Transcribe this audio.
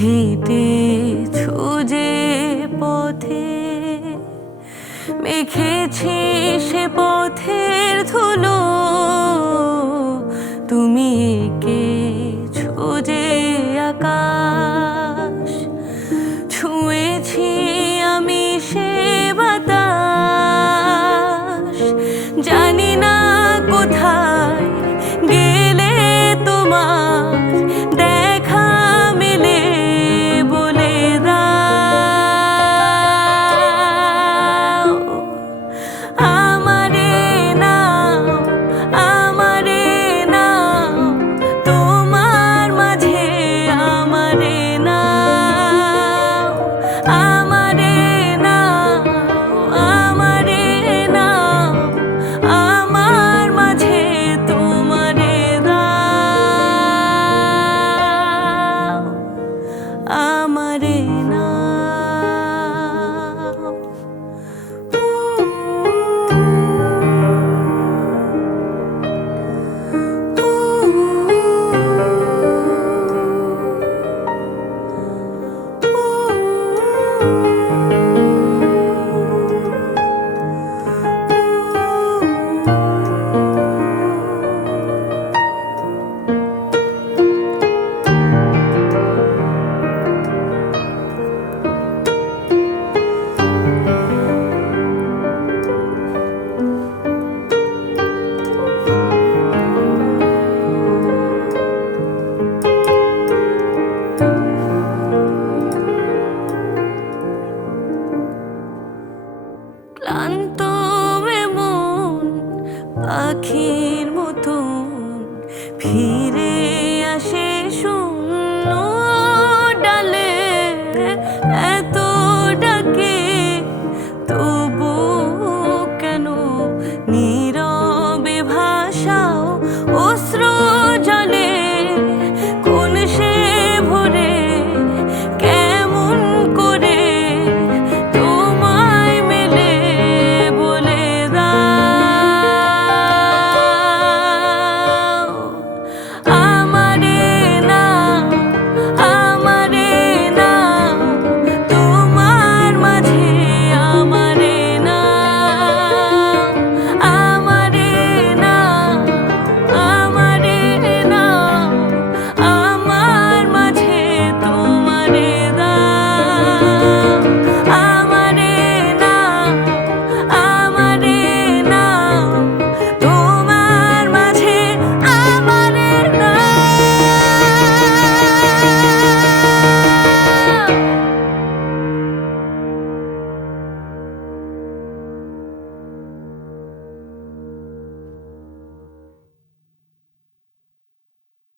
হেঁটেছো যে পথে, মেখেছি সে পথের ধুলো। তুমি এঁকেছো যে আকাশ, ছুঁয়েছি আমি সে বাতাস। জানি না কোথায় গেলে তোমার দেখা মেলে, বলে দাও আমারে নাও, আমারে নাও তোমার মাঝে, আমারে নাও, আমারে নাও, আমারে নাও আমার মাঝে, তোমারে দাও আমারে নাও। ক্লান্ত মন পাখির মতন ফিরে আসে শূন্য ডালে। এত